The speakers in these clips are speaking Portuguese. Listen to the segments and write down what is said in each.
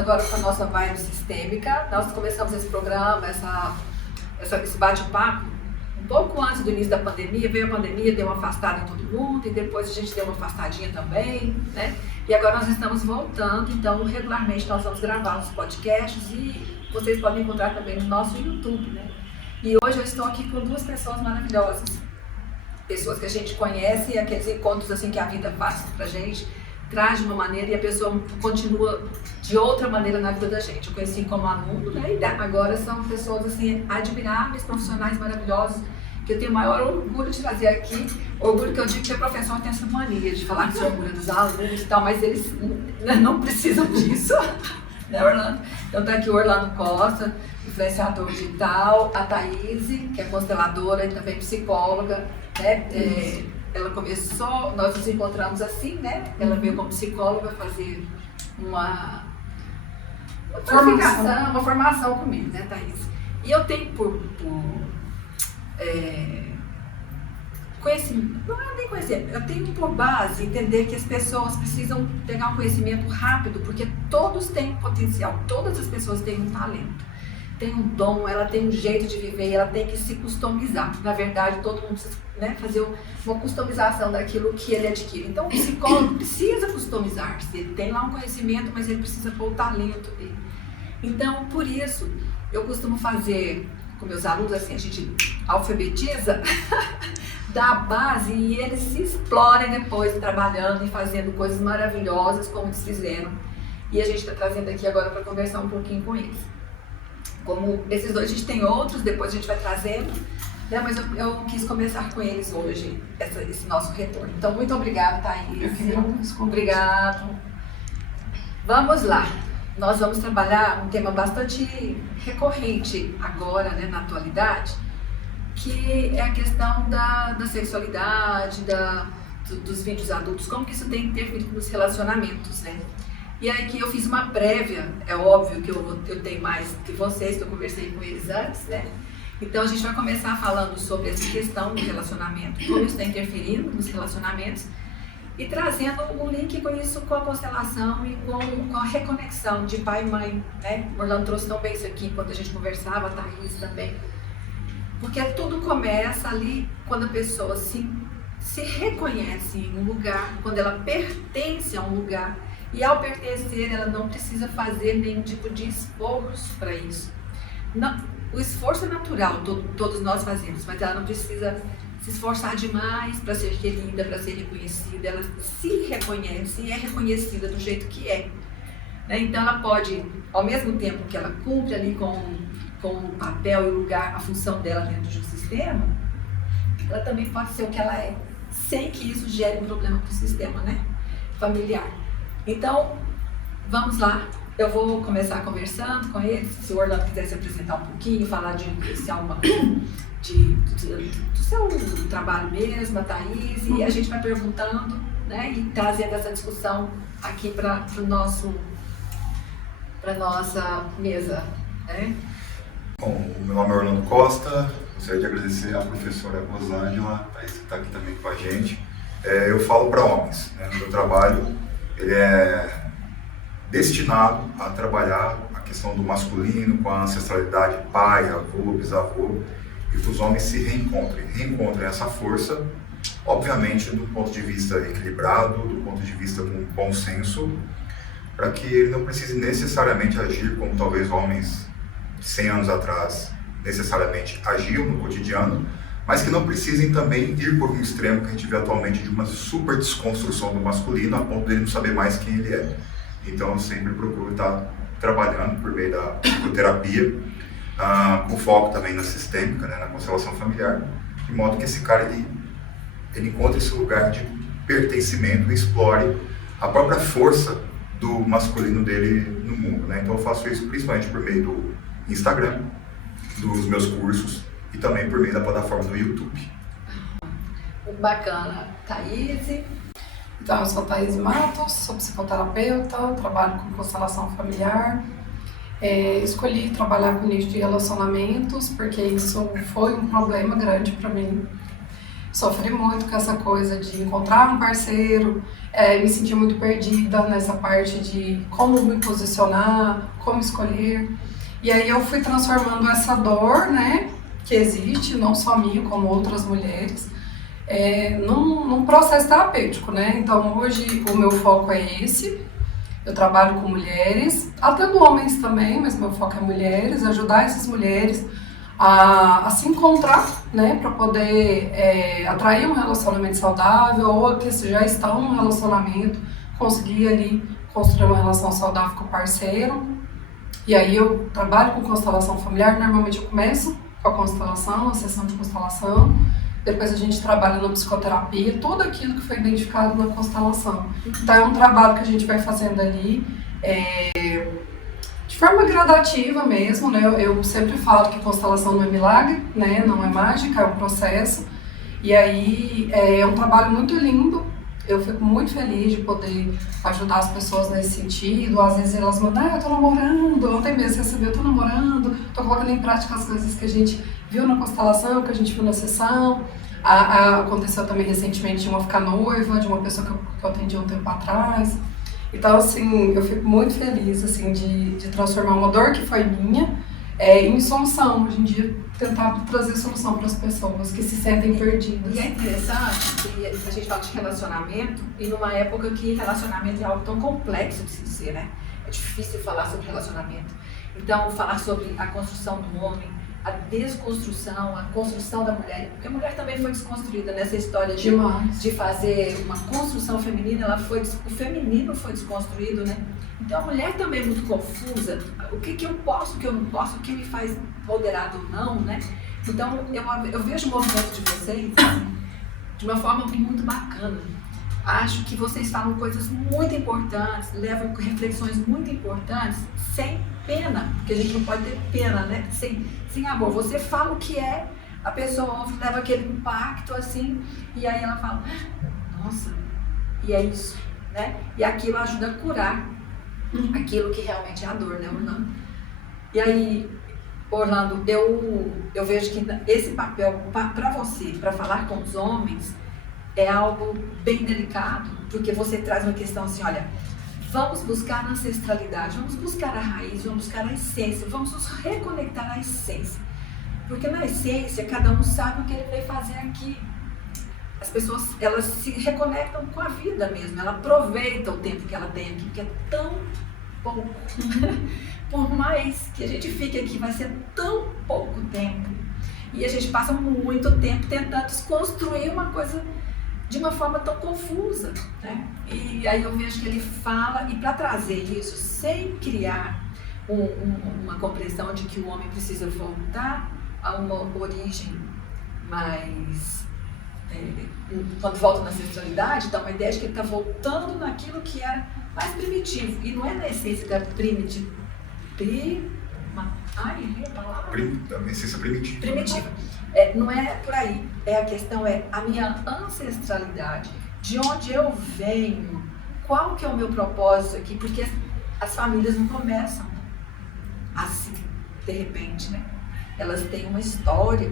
agora com a nossa vibe sistêmica. Nós começamos esse programa, esse bate-papo, um pouco antes do início da pandemia. Veio a pandemia, deu uma afastada em todo mundo, e depois a gente deu uma afastadinha também, né? E agora nós estamos voltando, então regularmente nós vamos gravar os podcasts e vocês podem encontrar também no nosso YouTube, né? E hoje eu estou aqui com duas pessoas maravilhosas, pessoas que a gente conhece, aqueles encontros assim que a vida faz pra gente, traz de uma maneira e a pessoa continua de outra maneira na vida da gente. Eu conheci como aluno, né? E agora são pessoas assim admiráveis, profissionais maravilhosos, que eu tenho o maior orgulho de trazer aqui. Orgulho que eu digo que o professor tem essa mania de falar que se orgulha dos alunos e tal, mas eles não precisam disso, né, Orlando? Então tá aqui o Orlando Costa, influenciador digital, a Thaís, que é consteladora e também psicóloga, né? Ela começou, nós nos encontramos assim, né? Ela veio como psicóloga fazer uma formação comigo, né, Thaís? E eu tenho conhecimento, não é nem conhecimento, eu tenho por base entender que as pessoas precisam pegar um conhecimento rápido, porque todos têm potencial, todas as pessoas têm um talento, tem um dom, ela tem um jeito de viver, ela tem que se customizar. Na verdade, todo mundo precisa, né, fazer uma customização daquilo que ele adquire. Então, o psicólogo precisa customizar-se, ele tem lá um conhecimento, mas ele precisa pôr o talento dele. Então, por isso, eu costumo fazer com meus alunos, assim, a gente alfabetiza da base e eles se explorem depois, trabalhando e fazendo coisas maravilhosas, como eles fizeram. E a gente está trazendo aqui agora para conversar um pouquinho com eles. Como esses dois, a gente tem outros, depois a gente vai trazendo, né? Mas eu quis começar com eles hoje, esse nosso retorno. Então, muito obrigada, Thaís. Obrigado. Vamos lá. Nós vamos trabalhar um tema bastante recorrente agora, né, na atualidade, que é a questão da sexualidade, dos vídeos adultos, como que isso tem interferido nos relacionamentos, né? E aí que eu fiz uma prévia, é óbvio que eu tenho mais que vocês, que eu conversei com eles antes, né? Então a gente vai começar falando sobre essa questão do relacionamento, como isso está interferindo nos relacionamentos, e trazendo um link com isso, com a constelação e com a reconexão de pai e mãe, né? O Orlando trouxe tão bem isso aqui enquanto a gente conversava, a Thaís também. Porque tudo começa ali quando a pessoa se reconhece em um lugar, quando ela pertence a um lugar. E ao pertencer, ela não precisa fazer nenhum tipo de esforço para isso. Não, o esforço é natural, todos nós fazemos, mas ela não precisa se esforçar demais para ser querida, para ser reconhecida. Ela se reconhece e é reconhecida do jeito que é, né? Então ela pode, ao mesmo tempo que ela cumpre ali com o papel e o lugar, a função dela dentro de um sistema, ela também pode ser o que ela é, sem que isso gere um problema para o sistema, né, familiar. Então, vamos lá. Eu vou começar conversando com eles. Se o Orlando quiser se apresentar um pouquinho, falar de alguma do seu trabalho mesmo, a Thaís, e a gente vai perguntando, né, e trazendo essa discussão aqui para nossa mesa, né? Bom, meu nome é Orlando Costa, gostaria de agradecer à professora Rosângela, que está aqui também com a gente. Eu falo para homens, né? Meu trabalho ele é destinado a trabalhar a questão do masculino com a ancestralidade pai, avô, bisavô, e que os homens se reencontrem essa força, obviamente do ponto de vista equilibrado, do ponto de vista com bom senso, para que ele não precise necessariamente agir como talvez homens de 100 anos atrás necessariamente agiam no cotidiano, mas que não precisem também ir por um extremo que a gente vê atualmente de uma super desconstrução do masculino a ponto dele não saber mais quem ele é. Então eu sempre procuro estar trabalhando por meio da psicoterapia, com foco também na sistêmica, né, na constelação familiar, de modo que esse cara ele encontre esse lugar de pertencimento e explore a própria força do masculino dele no mundo, né? Então eu faço isso principalmente por meio do Instagram, dos meus cursos e também por meio da plataforma do YouTube. Bacana. Thaís? Então, eu sou Thaís Matos, sou psicoterapeuta, trabalho com constelação familiar. Escolhi trabalhar com nicho de relacionamentos porque isso foi um problema grande para mim. Sofri muito com essa coisa de encontrar um parceiro, me sentir muito perdida nessa parte de como me posicionar, como escolher. E aí eu fui transformando essa dor, né, que existe, não só minha, como outras mulheres, num processo terapêutico, né? Então hoje o meu foco é esse. Eu trabalho com mulheres, atendo homens também, mas meu foco é mulheres, ajudar essas mulheres a se encontrar, né, para poder atrair um relacionamento saudável, ou que já estão num relacionamento, conseguir ali construir uma relação saudável com o parceiro. E aí eu trabalho com constelação familiar, normalmente eu começo com a constelação, a sessão de constelação, depois a gente trabalha na psicoterapia, tudo aquilo que foi identificado na constelação. Então é um trabalho que a gente vai fazendo ali, de forma gradativa mesmo, né? Eu sempre falo que constelação não é milagre, né? Não é mágica, é um processo. E aí é um trabalho muito lindo. Eu fico muito feliz de poder ajudar as pessoas nesse sentido. Às vezes elas mandam, eu tô namorando, ontem mesmo recebi, eu tô namorando, tô colocando em prática as coisas que a gente viu na constelação, que a gente viu na sessão. Aconteceu também recentemente de uma ficar noiva, de uma pessoa que eu atendi um tempo atrás. Então, assim, eu fico muito feliz, assim, de transformar uma dor que foi minha em solução. Hoje em dia, tentar trazer solução para as pessoas que se sentem perdidas. E é interessante que a gente fala de relacionamento e numa época que relacionamento é algo tão complexo de se dizer, né? É difícil falar sobre relacionamento. Então, falar sobre a construção do homem, a desconstrução, a construção da mulher, porque a mulher também foi desconstruída nessa história de fazer uma construção feminina, o feminino foi desconstruído, né? Então a mulher também é muito confusa, o que eu posso, o que eu não posso, o que me faz moderado ou não, né? Então eu vejo o movimento de vocês de uma forma muito bacana. Acho que vocês falam coisas muito importantes, levam reflexões muito importantes, sem pena, porque a gente não pode ter pena, né? Sem amor. Você fala o que é, a pessoa leva aquele impacto assim, e aí ela fala, nossa, e é isso, né? E aquilo ajuda a curar aquilo que realmente é a dor, né, Orlando? E aí, Orlando, eu vejo que esse papel para você, para falar com os homens, é algo bem delicado, porque você traz uma questão assim, olha, vamos buscar a ancestralidade, vamos buscar a raiz, vamos buscar a essência, vamos nos reconectar à essência. Porque na essência, cada um sabe o que ele veio fazer aqui. As pessoas, elas se reconectam com a vida mesmo, ela aproveita o tempo que ela tem aqui, porque é tão pouco. Por mais que a gente fique aqui, vai ser tão pouco tempo. E a gente passa muito tempo tentando desconstruir uma coisa de uma forma tão confusa, né? E aí eu vejo que ele fala, e para trazer isso sem criar uma compreensão de que o homem precisa voltar a uma origem mais... quando volta na ancestralidade, dá uma ideia de que ele está voltando naquilo que era mais primitivo, e não é na essência da primitiva. Errei a palavra. Da essência primitiva. Primitiva. Não é por aí. A questão é a minha ancestralidade, de onde eu venho, qual que é o meu propósito aqui, porque as famílias não começam assim, de repente, né? Elas têm uma história.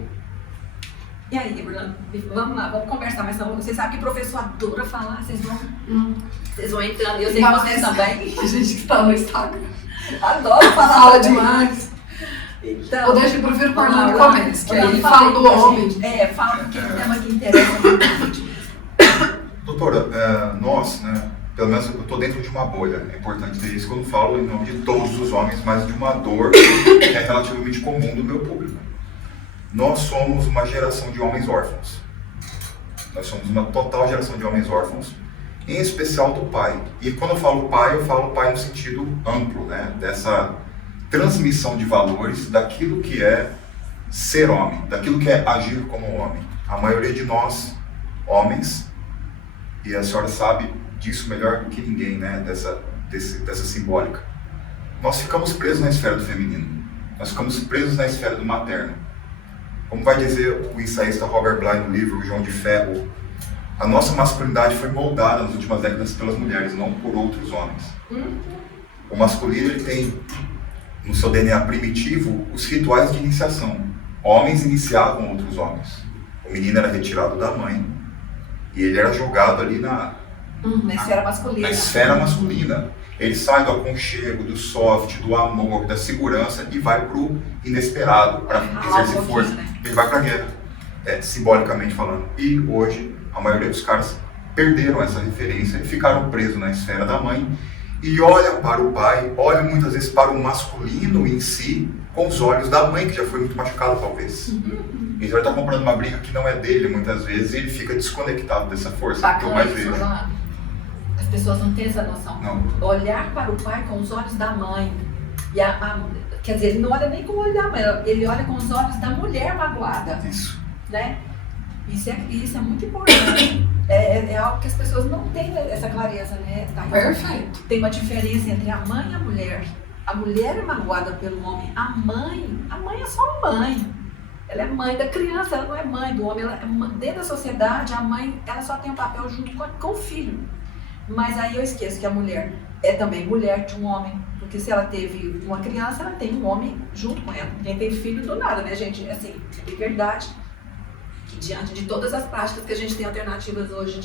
E aí, Orlando, vamos lá, vamos conversar, mas não, vocês sabem que professor adora falar, vocês vão entrando, eu sei que vocês também. A gente que está no Instagram adora falar. Fala demais. Então, eu prefiro que o Orlando comece, que aí ele fala do homem. Fala porque é um tema que interessa muito a gente. Doutora, nós, né, pelo menos eu estou dentro de uma bolha, é importante ter isso quando falo em nome de todos os homens, mas de uma dor que é relativamente comum do meu público. Nós somos uma geração de homens órfãos. Nós somos uma total geração de homens órfãos, em especial do pai. E quando eu falo pai no sentido amplo, né, dessa transmissão de valores daquilo que é ser homem, daquilo que é agir como homem. A maioria de nós, homens, e a senhora sabe disso melhor do que ninguém, né, dessa simbólica, nós ficamos presos na esfera do feminino, nós ficamos presos na esfera do materno. Como vai dizer o ensaísta Robert Bly no livro João de Ferro, a nossa masculinidade foi moldada nas últimas décadas pelas mulheres, não por outros homens. O masculino, ele tem no seu DNA primitivo os rituais de iniciação. Homens iniciavam outros homens. O O menino era retirado da mãe e ele era jogado ali na esfera masculina. Na esfera masculina. Ele sai do aconchego, do soft, do amor, da segurança e vai pro inesperado, para exercer força. Ele vai pra guerra, simbolicamente falando. E hoje, a maioria dos caras perderam essa referência e ficaram presos na esfera da mãe e olham para o pai, olham muitas vezes para o masculino em si, com os olhos da mãe, que já foi muito machucada, talvez. Então ele está comprando uma briga que não é dele, muitas vezes, e ele fica desconectado dessa força. Que eu mais vejo. As pessoas não têm essa noção. Não. Olhar para o pai com os olhos da mãe. E quer dizer, ele não olha nem com o olho da mãe, ele olha com os olhos da mulher magoada. Isso. Né? Isso é muito importante. É algo que as pessoas não têm essa clareza, né? Perfeito. Tem uma diferença entre a mãe e a mulher. A mulher é magoada pelo homem. A mãe é só mãe. Ela é mãe da criança, ela não é mãe do homem. Dentro da sociedade, a mãe ela só tem um papel junto com o filho. Mas aí eu esqueço que a mulher é também mulher de um homem. Porque se ela teve uma criança, ela tem um homem junto com ela. Quem tem filho do nada, né, gente? Assim, é verdade que diante de todas as práticas que a gente tem alternativas hoje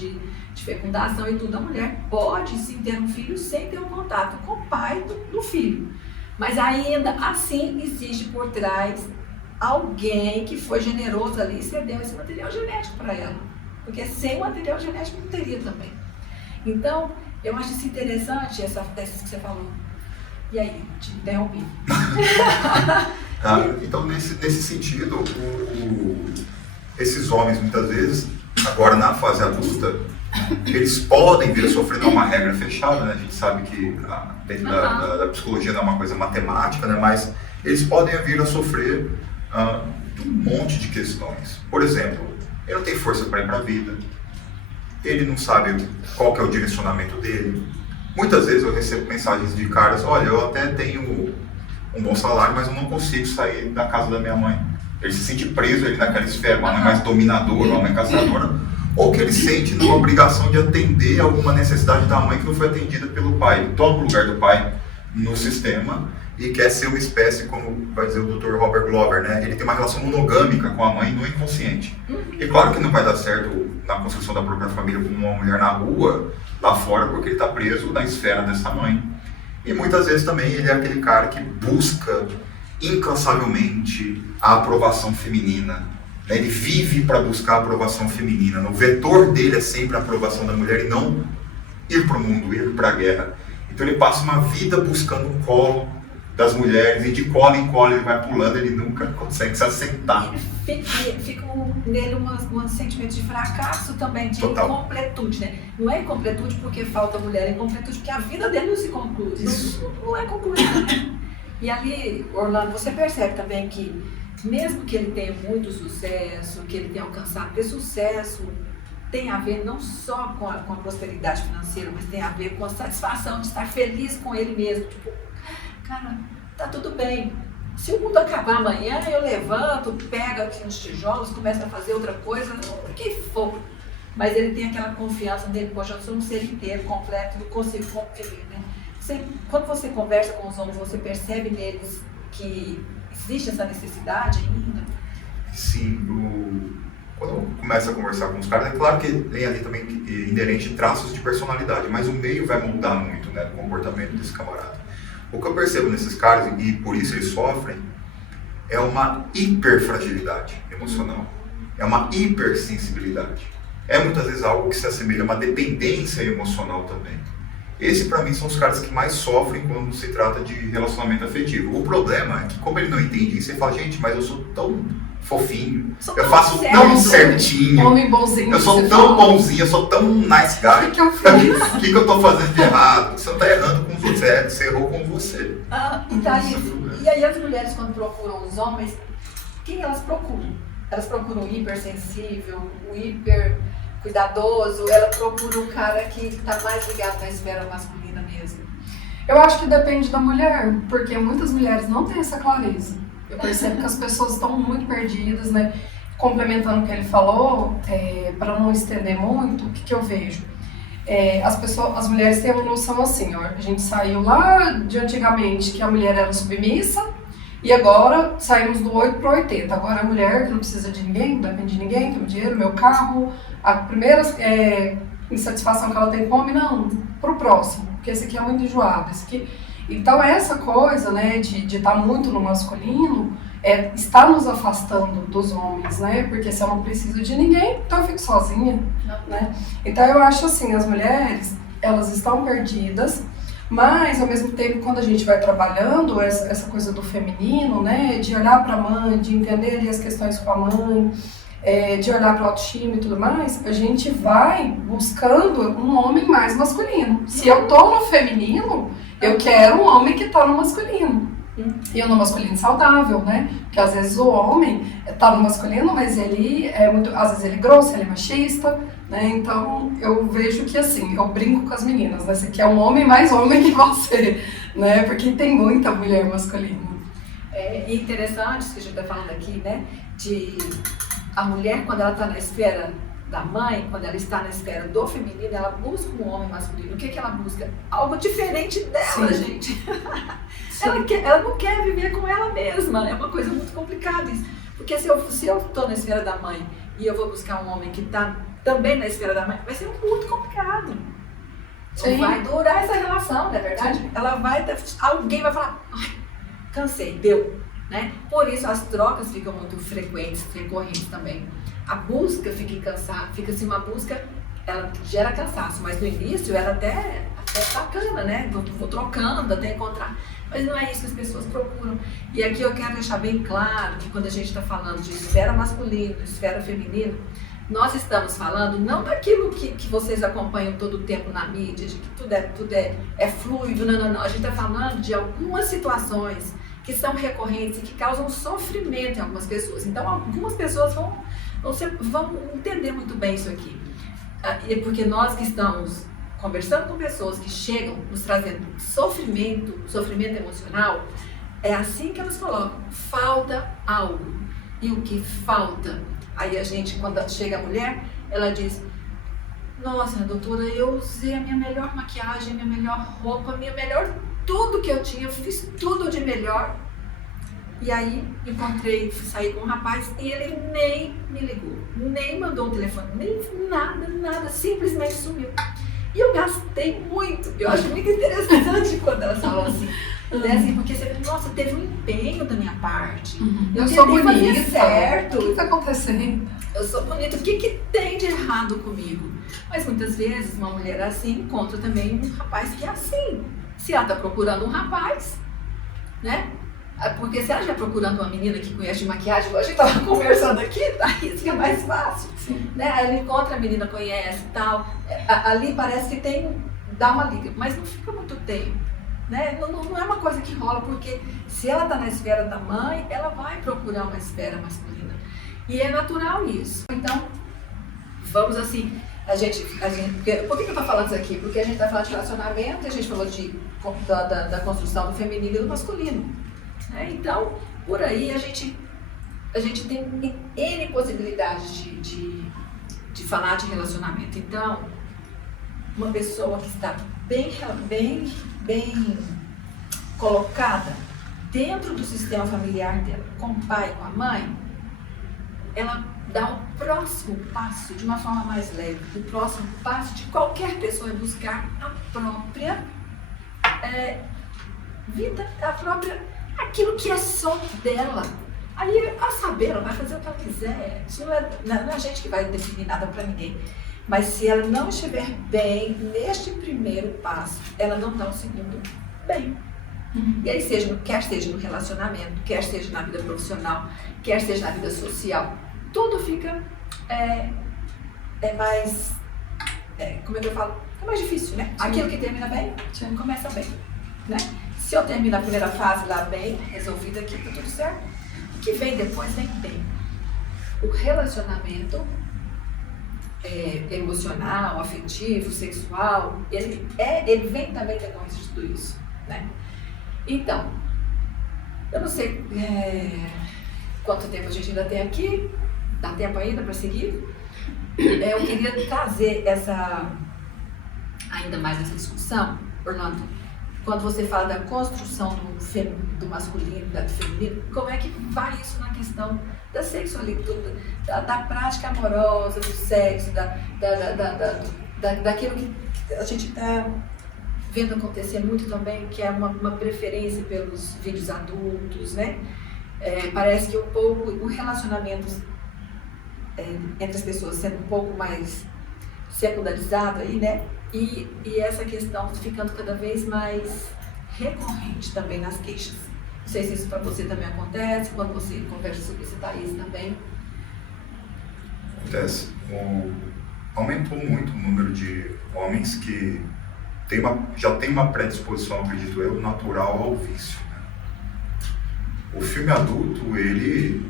de fecundação e tudo, a mulher pode sim ter um filho sem ter um contato com o pai do filho. Mas ainda assim existe por trás alguém que foi generoso ali e cedeu esse material genético para ela. Porque sem o material genético não teria também. Então, eu acho isso interessante, essas que você falou. E aí, te interrompi. Então, nesse sentido, esses homens, muitas vezes, agora na fase adulta, eles podem vir a sofrer, não é uma regra fechada, né? A gente sabe que dentro da psicologia não é uma coisa matemática, né? Mas eles podem vir a sofrer um monte de questões. Por exemplo, ele não tem força para ir para a vida, ele não sabe qual que é o direcionamento dele. Muitas vezes eu recebo mensagens de caras, olha, eu até tenho um bom salário, mas eu não consigo sair da casa da minha mãe. Ele se sente preso ali naquela esfera, uma mãe mais dominadora, uma mãe castradora, ou que ele sente numa obrigação de atender alguma necessidade da mãe que não foi atendida pelo pai. Ele toma o lugar do pai no sistema e quer ser uma espécie, como vai dizer o Dr. Robert Glover, né? Ele tem uma relação monogâmica com a mãe no inconsciente. E claro que não vai dar certo na construção da própria família com uma mulher na rua, lá fora, porque ele está preso na esfera dessa mãe. E muitas vezes também ele é aquele cara que busca incansavelmente a aprovação feminina. Ele vive para buscar a aprovação feminina. O vetor dele é sempre a aprovação da mulher e não ir para o mundo, ir para a guerra. Então ele passa uma vida buscando um colo das mulheres e de colo em colo ele vai pulando, ele nunca consegue se assentar. Fica nele um sentimento de fracasso também, de incompletude, né? Não é incompletude porque falta mulher, é incompletude porque a vida dele não se conclui, não é concluída. E ali, Orlando, você percebe também que mesmo que ele tenha muito sucesso, que ele tenha alcançado, porque sucesso tem a ver não só com a prosperidade financeira, mas tem a ver com a satisfação de estar feliz com ele mesmo. Tipo, cara, tá tudo bem. Se o mundo acabar amanhã, eu levanto, pego aqui uns tijolos, começo a fazer outra coisa, o que for. Mas ele tem aquela confiança dele, poxa, eu sou um ser inteiro, completo, não consigo conviver, né? Quando você conversa com os homens, você percebe neles que existe essa necessidade ainda? Sim, quando eu começo a conversar com os caras, é claro que tem ali também inerente traços de personalidade, mas o meio vai mudar muito, né, do comportamento desse camarada. O que eu percebo nesses caras, e por isso eles sofrem, é uma hiperfragilidade emocional, é uma hipersensibilidade. É muitas vezes algo que se assemelha a uma dependência emocional também. Esse, para mim, são os caras que mais sofrem quando se trata de relacionamento afetivo. O problema é que, como ele não entende isso, ele fala, gente, mas eu sou tão fofinho, eu faço tão certinho, homem bonzinho, eu sou tão bonzinho, eu sou tão nice guy. O que eu fiz? O que eu tô fazendo de errado? Você não tá errando com você, você errou com você. Então isso. E aí as mulheres, quando procuram os homens, quem elas procuram? Elas procuram o hipersensível, o hiper cuidadoso, ela procura um cara que está mais ligado na esfera masculina mesmo? Eu acho que depende da mulher, porque muitas mulheres não têm essa clareza. Eu percebo que as pessoas estão muito perdidas, né? Complementando o que ele falou, para não estender muito, o que eu vejo? As mulheres têm uma noção assim, ó, a gente saiu lá de antigamente que a mulher era submissa E agora saímos do 8 para 80. Agora a mulher que não precisa de ninguém, não depende de ninguém, tem o dinheiro, meu carro. A primeira insatisfação que ela tem com o homem, não, pro próximo, porque esse aqui é muito enjoado. Esse aqui... Então essa coisa, né, de estar muito no masculino, está nos afastando dos homens, né? Porque se eu não preciso de ninguém, então eu fico sozinha, né? Então eu acho assim, as mulheres, elas estão perdidas, mas ao mesmo tempo, quando a gente vai trabalhando essa coisa do feminino, né? De olhar para a mãe, de entender ali as questões com a mãe, de olhar para a autoestima e tudo mais, a gente vai buscando um homem mais masculino. Se eu tô no feminino, eu quero um homem que tá no masculino. E no masculino saudável, né? Porque às vezes o homem tá no masculino, mas ele às vezes ele é grosso, ele é machista, né? Então eu vejo que assim, eu brinco com as meninas, né? Você quer um homem mais homem que você, né? Porque tem muita mulher masculina. É interessante isso que a gente está falando aqui, né? De a mulher, quando ela está na esfera da mãe, quando ela está na esfera do feminino, ela busca um homem masculino. O que ela busca? Algo diferente dela, Sim. gente. Ela não quer viver com ela mesma. É uma coisa muito complicada isso. Porque se eu estou na esfera da mãe e eu vou buscar um homem que está também na esfera da mãe, vai ser muito complicado. Sim. Não vai durar essa relação, não é verdade? Sim. Alguém vai falar, cansei, deu. Né? Por isso as trocas ficam muito frequentes, recorrentes também. A busca fica assim, uma busca, ela gera cansaço, mas no início era até bacana, né? Vou trocando até encontrar. Mas não é isso que as pessoas procuram. E aqui eu quero deixar bem claro que quando a gente está falando de esfera masculina, esfera feminina, nós estamos falando não daquilo que vocês acompanham todo o tempo na mídia, de que tudo é fluido, não. A gente está falando de algumas situações que são recorrentes e que causam sofrimento em algumas pessoas. Então, algumas pessoas vão entender muito bem isso aqui. Porque nós que estamos conversando com pessoas que chegam nos trazendo sofrimento emocional, é assim que elas colocam, falta algo. E o que falta? Aí a gente, quando chega a mulher, ela diz, nossa, doutora, eu usei a minha melhor maquiagem, a minha melhor roupa, a minha melhor tudo que eu tinha, eu fiz tudo de melhor. E aí saí com um rapaz e ele nem me ligou, nem mandou um telefone, nem nada, simplesmente sumiu. E eu gastei muito, eu acho muito interessante quando elas falam assim, né? Assim, porque você vê, nossa, teve um empenho da minha parte, eu sou bonita, certo. O que está acontecendo? Eu sou bonita, o que tem de errado comigo? Mas muitas vezes uma mulher assim encontra também um rapaz que é assim. Se ela está procurando um rapaz, né? Porque se ela já procurando uma menina que conhece de maquiagem, igual a gente estava conversando aqui, aí fica mais fácil. Né? Aí ela encontra a menina, conhece e tal. Ali parece que dá uma liga, mas não fica muito tempo. Né? Não é uma coisa que rola, porque se ela está na esfera da mãe, ela vai procurar uma esfera masculina. E é natural isso. Então, vamos assim... por que eu estou falando isso aqui? Porque a gente está falando de relacionamento e a gente falou da construção do feminino e do masculino. Né? Então, por aí a gente tem N possibilidades de falar de relacionamento. Então, uma pessoa que está bem colocada dentro do sistema familiar dela, com o pai e com a mãe, ela dá o próximo passo de uma forma mais leve. O próximo passo de qualquer pessoa é buscar a própria vida, aquilo que é só dela. Aí, a saber, ela vai fazer o que ela quiser. Isso não é a gente que vai definir nada para ninguém. Mas se ela não estiver bem neste primeiro passo, ela não está o segundo bem. E aí, quer seja no relacionamento, quer seja na vida profissional, quer seja na vida social, tudo fica mais, como é que eu falo? É mais difícil, né? Sim. Aquilo que termina bem, começa bem, né? Se eu termino a primeira fase lá bem, resolvida aqui, tá tudo certo. O que vem depois vem bem. O relacionamento emocional, afetivo, sexual, ele vem também depois de tudo isso, né? Então, eu não sei quanto tempo a gente ainda tem aqui, dá tempo ainda para seguir. Eu queria trazer ainda mais essa discussão, Orlando, quando você fala da construção do masculino, do feminino, como é que vai isso na questão da sexualidade, da prática amorosa, do sexo, daquilo que a gente está vendo acontecer muito também, que é uma preferência pelos vídeos adultos, né? Parece que o relacionamento entre as pessoas sendo um pouco mais secundarizado aí, né? E essa questão ficando cada vez mais recorrente também nas queixas. Não sei se isso para você também acontece, quando você conversa sobre isso, Thaís, também. Acontece. Aumentou muito o número de homens que já tem uma predisposição, acredito eu, natural ao vício. Né? O filme adulto, ele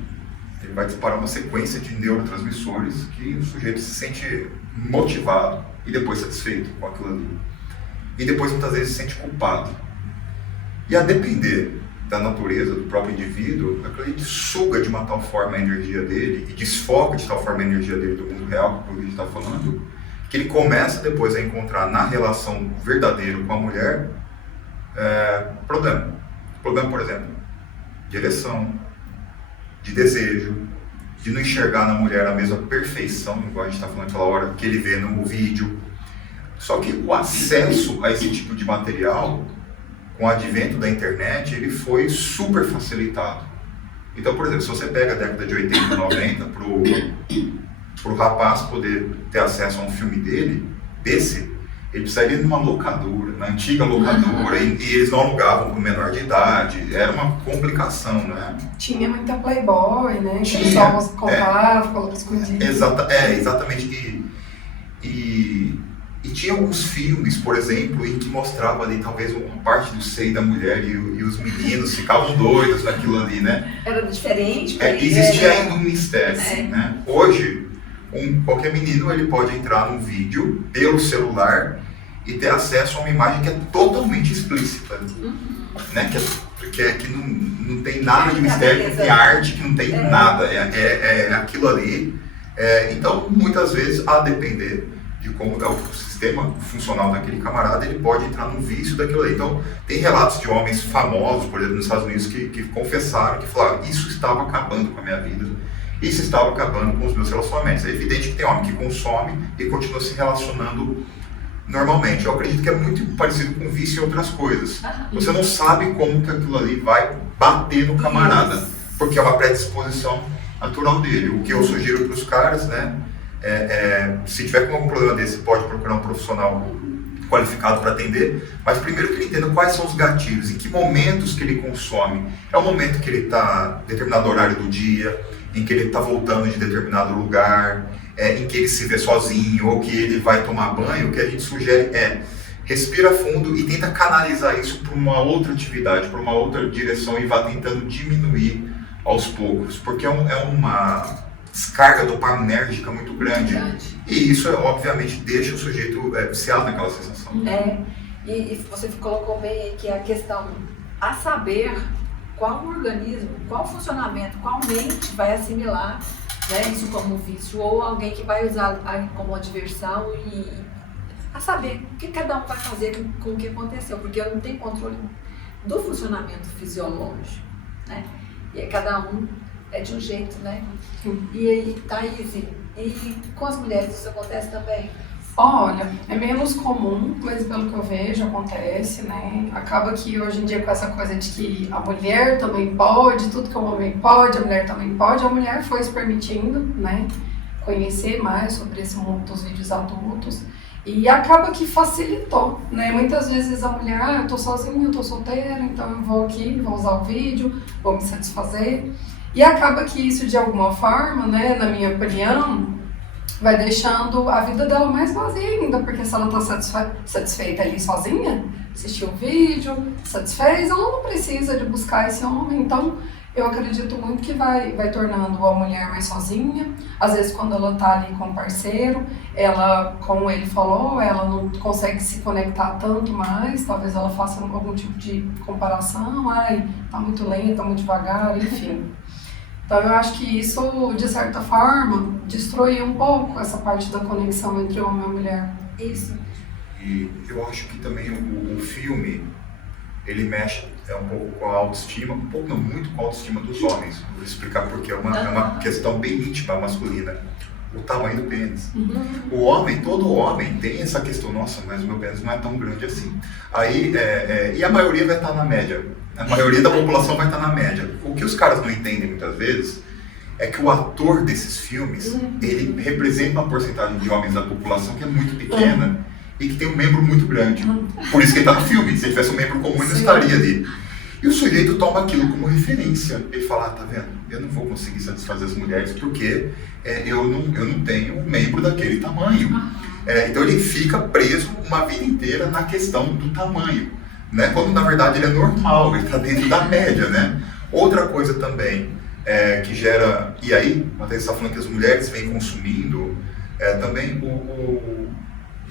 vai disparar uma sequência de neurotransmissores que o sujeito se sente motivado e depois satisfeito com aquilo ali. E depois, muitas vezes, se sente culpado. E a depender da natureza do próprio indivíduo, aquilo ali suga de uma tal forma a energia dele e desfoca de tal forma a energia dele do mundo real, que a gente está falando, que ele começa depois a encontrar na relação verdadeira com a mulher problema. Problema, por exemplo, de ereção, de desejo, de não enxergar na mulher a mesma perfeição, igual a gente está falando naquela hora, que ele vê no vídeo. Só que o acesso a esse tipo de material, com o advento da internet, ele foi super facilitado. Então, por exemplo, se você pega a década de 80 e 90, pro rapaz poder ter acesso a um filme desse, ele precisaria ir numa locadora, na antiga locadora, e eles não alugavam para o menor de idade, era uma complicação, né? Tinha muita Playboy, né? Que o Tinha, pessoal comprava, colocava escondido. Exatamente. E tinha alguns filmes, por exemplo, em que mostrava ali talvez uma parte do seio da mulher e os meninos ficavam doidos naquilo ali, né? Era diferente. Existia ainda um mistério, né? Hoje, qualquer menino ele pode entrar num vídeo pelo celular e ter acesso a uma imagem que é totalmente explícita, né? Que não tem nada de mistério, que não tem arte, que não tem nada, é aquilo ali. Então, muitas vezes, a depender de como é o sistema funcional daquele camarada, ele pode entrar num vício daquilo ali. Então, tem relatos de homens famosos, por exemplo, nos Estados Unidos, que confessaram, que falaram, isso estava acabando com a minha vida, isso estava acabando com os meus relacionamentos. É evidente que tem homem que consome e continua se relacionando normalmente. Eu acredito que é muito parecido com vício em outras coisas. Você não sabe como que aquilo ali vai bater no camarada, porque é uma predisposição natural dele. O que eu sugiro para os caras, né, se tiver com algum problema desse, pode procurar um profissional qualificado para atender, mas primeiro que ele entenda quais são os gatilhos, em que momentos que ele consome. É o momento que ele está em determinado horário do dia, em que ele está voltando de determinado lugar, em que ele se vê sozinho, ou que ele vai tomar banho. O que a gente sugere respira fundo e tenta canalizar isso para uma outra atividade, para uma outra direção, e vá tentando diminuir aos poucos, porque é uma descarga dopaminérgica muito grande. E isso, obviamente, deixa o sujeito viciado naquela sensação. E você colocou bem aí que a questão a saber qual organismo, qual funcionamento, qual mente vai assimilar, né, isso como vício, ou alguém que vai usar como uma diversão, e a saber o que cada um vai fazer com o que aconteceu, porque eu não tenho controle do funcionamento fisiológico, né? E cada um é de um jeito, né? E aí, Thaís, e com as mulheres isso acontece também? Olha, é menos comum, mas pelo que eu vejo acontece, né? Acaba que hoje em dia, com essa coisa de que a mulher também pode, tudo que o homem pode, a mulher também pode, a mulher foi se permitindo, né, conhecer mais sobre esse mundo dos vídeos adultos, e acaba que facilitou, né? Muitas vezes a mulher, eu tô sozinha, eu tô solteira, então eu vou aqui, vou usar o vídeo, vou me satisfazer, e acaba que isso, de alguma forma, né, na minha opinião, vai deixando a vida dela mais vazia ainda, porque se ela está satisfeita ali sozinha, assistiu o vídeo, satisfez, ela não precisa de buscar esse homem. Então, eu acredito muito que vai tornando a mulher mais sozinha. Às vezes, quando ela está ali com o parceiro, ela, como ele falou, ela não consegue se conectar tanto mais, talvez ela faça algum tipo de comparação, tá muito lento, tá muito devagar, enfim. Então, eu acho que isso, de certa forma, destruiu um pouco essa parte da conexão entre o homem e a mulher. Isso. E eu acho que também o filme, ele mexe é um pouco com a autoestima, um pouco não, muito com a autoestima dos homens. Vou explicar porque é uma questão bem íntima, masculina. O tamanho do pênis. O homem, todo homem tem essa questão, nossa, mas o meu pênis não é tão grande assim. Aí, e a maioria vai estar na média. A maioria da população vai estar na média. O que os caras não entendem muitas vezes é que o ator desses filmes, ele representa uma porcentagem de homens da população que é muito pequena e que tem um membro muito grande. Por isso que ele está no filme. Se ele tivesse um membro comum, ele não estaria ali. E o sujeito toma aquilo como referência. Ele fala, tá vendo? Eu não vou conseguir satisfazer as mulheres porque eu não tenho um membro daquele tamanho. Então ele fica preso uma vida inteira na questão do tamanho, né? Quando na verdade ele é normal, ele está dentro da média, né? Outra coisa também que gera... E aí, quando a gente está falando que as mulheres vêm consumindo, também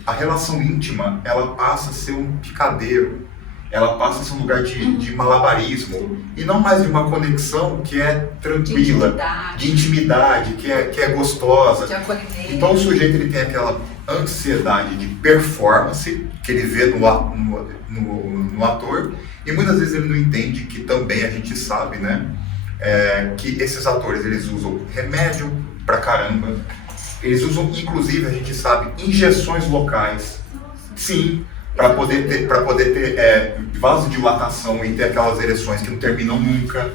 a relação íntima, ela passa a ser um picadeiro. Ela passa a ser um lugar de malabarismo e não mais de uma conexão que é tranquila, de intimidade, que é gostosa. De acolhimento. Então o sujeito ele tem aquela ansiedade de performance que ele vê no ator e muitas vezes ele não entende que também a gente sabe, né, que esses atores eles usam remédio pra caramba, eles usam inclusive, a gente sabe, injeções locais. Sim. Para poder ter vasodilatação e ter aquelas ereções que não terminam nunca.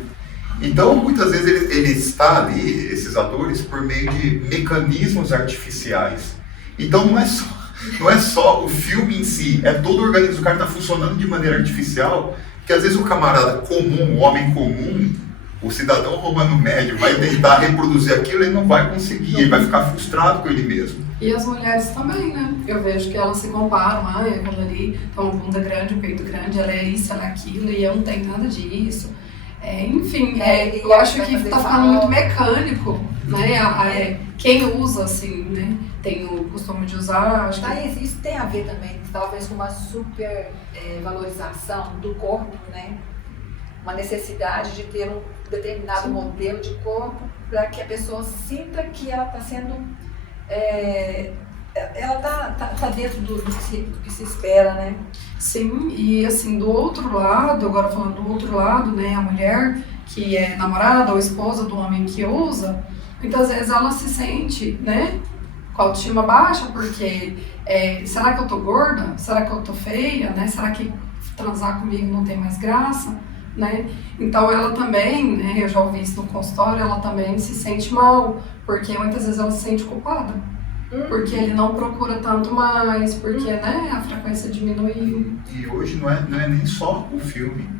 Então, muitas vezes ele está ali, esses atores, por meio de mecanismos artificiais. Então, não é só o filme em si, é todo o organismo. O cara está funcionando de maneira artificial, que às vezes o camarada comum, o homem comum, o cidadão romano médio vai tentar reproduzir aquilo e não vai conseguir, ele vai ficar frustrado com ele mesmo. E as mulheres também, né? Eu vejo que elas se comparam, aquela ali tem uma bunda grande, um peito grande, ela é isso, ela é aquilo, e eu não tenho nada disso. Enfim, eu acho que tá ficando muito mecânico, né? Quem usa, assim, né? Tem o costume de usar, acho que... Isso tem a ver também, talvez, com uma super valorização do corpo, né? Uma necessidade de ter um determinado modelo de corpo para que a pessoa sinta que ela está sendo... ela tá dentro do que se espera, né? Sim, e assim, do outro lado, agora falando do outro lado, né, a mulher que é namorada ou esposa do homem que usa, muitas vezes ela se sente, né, com a autoestima baixa, porque será que eu tô gorda? Será que eu tô feia? Né? Será que transar comigo não tem mais graça? Né? Então ela também, né, eu já ouvi isso no consultório, ela também se sente mal, porque muitas vezes ela se sente culpada, porque ele não procura tanto mais, porque né, a frequência diminuiu. E hoje não é nem só o filme.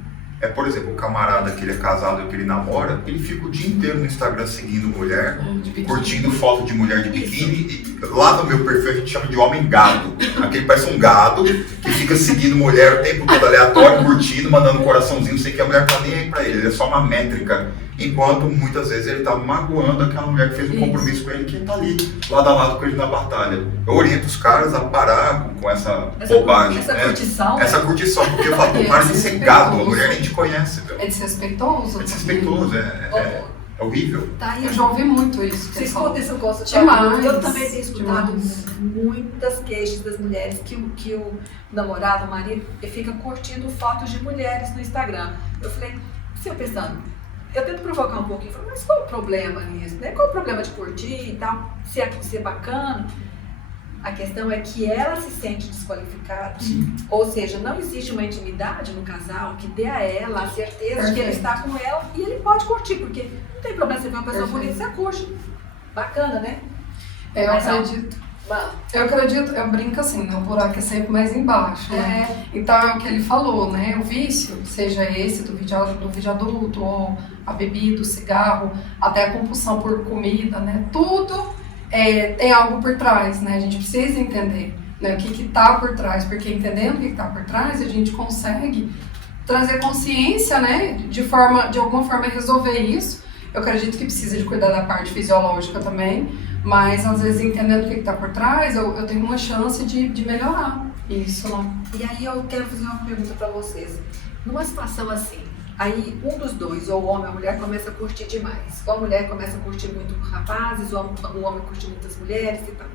Por exemplo, o camarada que ele é casado e que ele namora, ele fica o dia inteiro no Instagram seguindo mulher, curtindo foto de mulher de biquíni. E lá no meu perfil a gente chama de homem gado. Aquele parece um gado que fica seguindo mulher o tempo todo aleatório, curtindo, mandando um coraçãozinho, sei que a mulher tá nem aí pra ele é só uma métrica. Enquanto muitas vezes ele tá magoando aquela mulher que fez um compromisso com ele, que tá ali, lado a lado com ele na batalha. Eu oriento os caras a parar com essa bobagem. Essa curtição. Essa curtição, porque eu falo, para de ser gado, a mulher nem te conhece. Então. É desrespeitoso. É desrespeitoso, é horrível. Tá, eu já ouvi muito isso. Você escuta isso no consultório? Demais. Eu também tenho escutado demais. muitas queixas das mulheres que o namorado, o marido, fica curtindo fotos de mulheres no Instagram. Eu falei, você pensando, eu tento provocar um pouquinho, falei, mas qual o problema nisso? Né? Qual o problema de curtir e tal? Se é bacana? A questão é que ela se sente desqualificada. Sim. Ou seja, não existe uma intimidade no casal que dê a ela a certeza de que ele está com ela e ele pode curtir, porque não tem problema você ver uma pessoa bonita, você curte. Bacana, né? Eu acredito, eu brinco assim, o buraco é sempre mais embaixo, né? Então é o que ele falou, né? O vício, seja esse do vídeo adulto, ou a bebida, o cigarro, até a compulsão por comida, né? Tudo tem algo por trás, né? A gente precisa entender, né, o que está por trás, porque entendendo o que está por trás, a gente consegue trazer consciência, né? De alguma forma resolver isso. Eu acredito que precisa de cuidar da parte fisiológica também, mas às vezes entendendo o que está por trás, eu tenho uma chance de melhorar isso, né? E aí eu quero fazer uma pergunta para vocês. Numa situação assim, aí um dos dois, ou o homem ou a mulher, começa a curtir demais. Ou a mulher começa a curtir muito rapazes, ou o homem curte muitas mulheres e tal.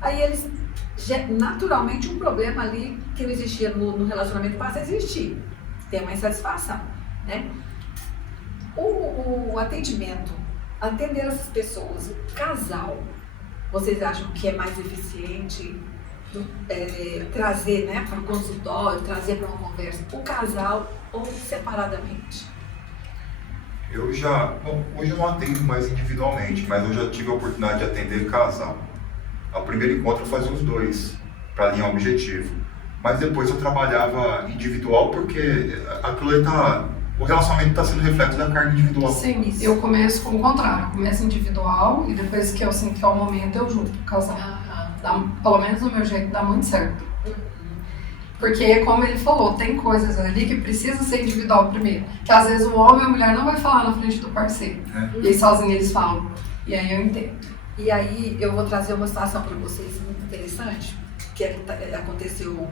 Aí eles, naturalmente, um problema ali que não existia no relacionamento passa a existir. tem uma insatisfação, né? O atendimento, atender essas pessoas, o casal, vocês acham que é mais eficiente trazer, né, para o consultório, trazer para uma conversa, o casal ou separadamente? Hoje eu não atendo mais individualmente, mas eu já tive a oportunidade de atender casal. Ao primeiro encontro eu fazia os dois, para alinhar o objetivo. Mas depois eu trabalhava individual porque o relacionamento está sendo reflexo da carga individual. Sim, isso. Eu começo com o contrário, eu começo individual e depois que eu sinto que é o momento eu junto o casal. Pelo menos do meu jeito dá muito certo. Porque, como ele falou, tem coisas ali que precisa ser individual primeiro. Que às vezes o homem ou a mulher não vai falar na frente do parceiro. E aí sozinho eles falam. E aí eu entendo. E aí eu vou trazer uma situação para vocês muito interessante, que aconteceu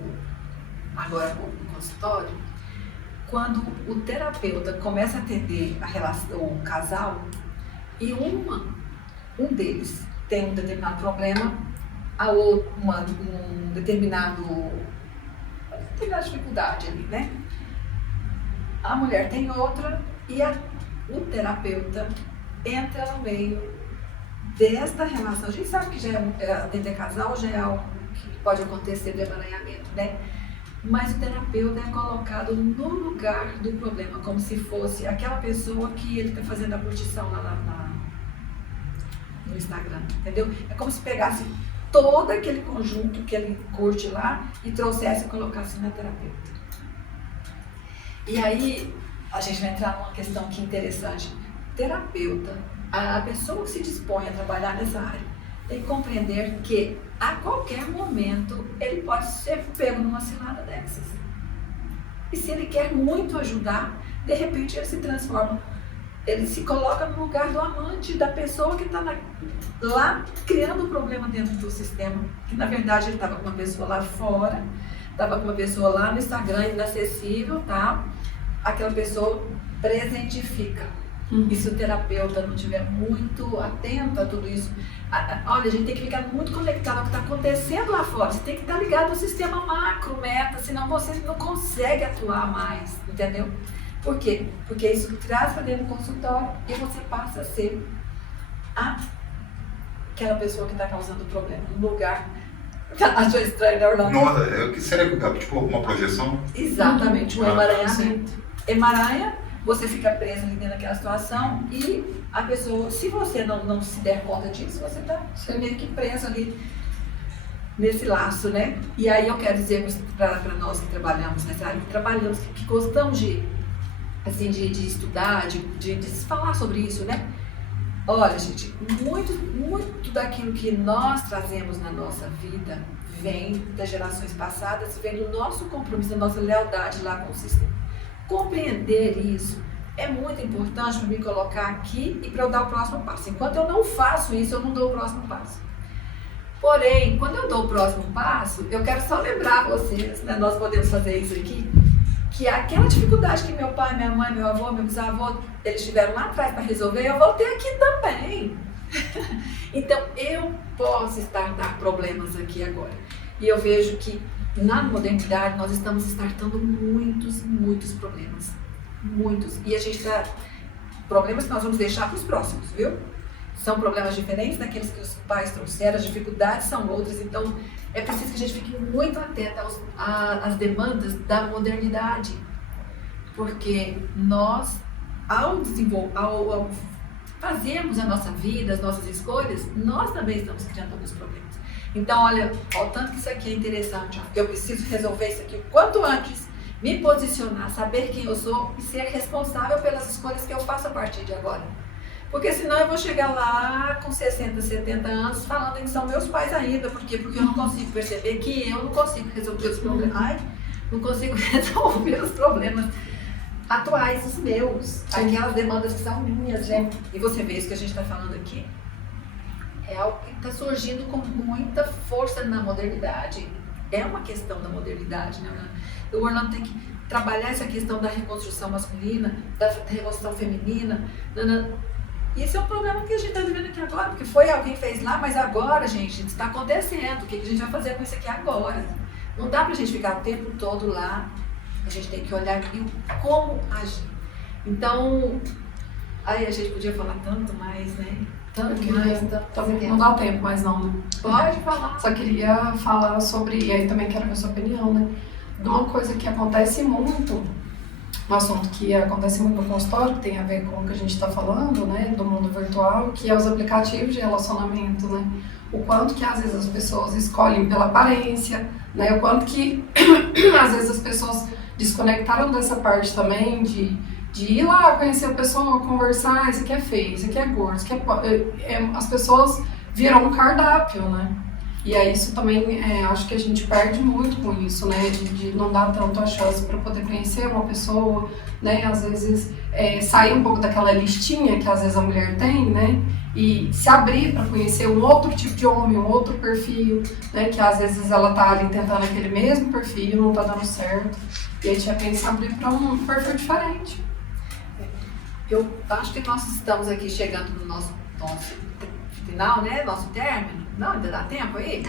agora no consultório. Quando o terapeuta começa a atender o casal e um deles tem um determinado problema, a outra uma determinada dificuldade ali, né? A mulher tem outra e o terapeuta entra no meio desta relação. A gente sabe que atender casal já é algo que pode acontecer de emaranhamento, né? Mas o terapeuta é colocado no lugar do problema, como se fosse aquela pessoa que ele está fazendo a curtição lá no Instagram, entendeu? É como se pegasse todo aquele conjunto que ele curte lá e trouxesse e colocasse na terapeuta. E aí, a gente vai entrar numa questão que é interessante. Terapeuta, a pessoa que se dispõe a trabalhar nessa área, tem que compreender que a qualquer momento ele pode ser pego numa cilada dessas. E se ele quer muito ajudar, de repente ele se transforma, ele se coloca no lugar do amante, da pessoa que está lá criando um problema dentro do sistema. Que na verdade ele estava com uma pessoa lá fora, estava com uma pessoa lá no Instagram inacessível, tá? Aquela pessoa presentifica. E se o terapeuta não estiver muito atento a tudo isso, olha, a gente tem que ficar muito conectado ao que está acontecendo lá fora. Você tem que estar ligado ao sistema macro, meta, senão você não consegue atuar mais, entendeu? Por quê? Porque isso traz para dentro do consultório e você passa a ser aquela pessoa que está causando o problema, no lugar. Achou estranho, né, Orlando? Nossa, seria tipo uma projeção? Exatamente, um emaranhamento. Emaranha, você fica preso ali dentro daquela situação e a pessoa, se você não se der conta disso, você está meio que preso ali nesse laço, né? E aí eu quero dizer para nós que trabalhamos nessa área, que gostamos de estudar, de falar sobre isso, né? Olha, gente, muito daquilo que nós trazemos na nossa vida vem das gerações passadas, vem do nosso compromisso, da nossa lealdade lá com o sistema. Compreender isso é muito importante para me colocar aqui e para eu dar o próximo passo. Enquanto eu não faço isso, eu não dou o próximo passo. Porém, quando eu dou o próximo passo, eu quero só lembrar vocês, né, nós podemos fazer isso aqui, que aquela dificuldade que meu pai, minha mãe, meu avô, meu bisavô, eles tiveram lá atrás para resolver, eu vou ter aqui também. Então, eu posso startar problemas aqui agora. E eu vejo que na modernidade nós estamos startando muitos problemas. Muitos. E a gente está... Problemas que nós vamos deixar para os próximos, viu? São problemas diferentes daqueles que os pais trouxeram, as dificuldades são outras, então é preciso que a gente fique muito atenta às demandas da modernidade, porque nós, ao fazermos a nossa vida, as nossas escolhas, nós também estamos criando alguns problemas. Então, olha, o tanto que isso aqui é interessante, ó. Eu preciso resolver isso aqui o quanto antes, me posicionar, saber quem eu sou e ser responsável pelas escolhas que eu faço a partir de agora. Porque senão eu vou chegar lá com 60, 70 anos falando que são meus pais ainda. Por quê? Porque eu não consigo perceber que eu não consigo resolver os problemas. Não consigo resolver os problemas atuais, os meus. Aquelas demandas que são minhas, né? E você vê isso que a gente está falando aqui. É algo que está surgindo com muita força na modernidade. É uma questão da modernidade, né? O Orlando tem que trabalhar essa questão da reconstrução masculina, da reconstrução feminina. Isso é um problema que a gente está vivendo aqui agora, porque foi alguém que fez lá, mas agora, gente, isso está acontecendo. O que a gente vai fazer com isso aqui agora? Não dá pra gente ficar o tempo todo lá A gente tem que olhar e como agir. Então, aí a gente podia falar tanto mais, né? Não dá tempo mais não. Pode falar. Só queria falar sobre, e aí também quero ver a sua opinião, né? De uma coisa que acontece muito, um assunto que acontece muito no consultório, que tem a ver com o que a gente está falando, né? Do mundo virtual, que é os aplicativos de relacionamento, né? O quanto que às vezes as pessoas escolhem pela aparência, né? O quanto que às vezes as pessoas desconectaram dessa parte também de ir lá conhecer a pessoa, conversar, isso aqui é feio, isso aqui é gordo, isso aqui as pessoas viram um cardápio, né? E aí isso também, acho que a gente perde muito com isso, né? De não dar tanto a chance para poder conhecer uma pessoa, né? Às vezes sair um pouco daquela listinha que às vezes a mulher tem, né? E se abrir para conhecer um outro tipo de homem, um outro perfil, né? Que às vezes ela tá ali tentando aquele mesmo perfil e não tá dando certo. E aí tinha que se abrir para um perfil diferente. Eu acho que nós estamos aqui chegando no nosso final, né? Nosso término. Não, ainda dá tempo aí?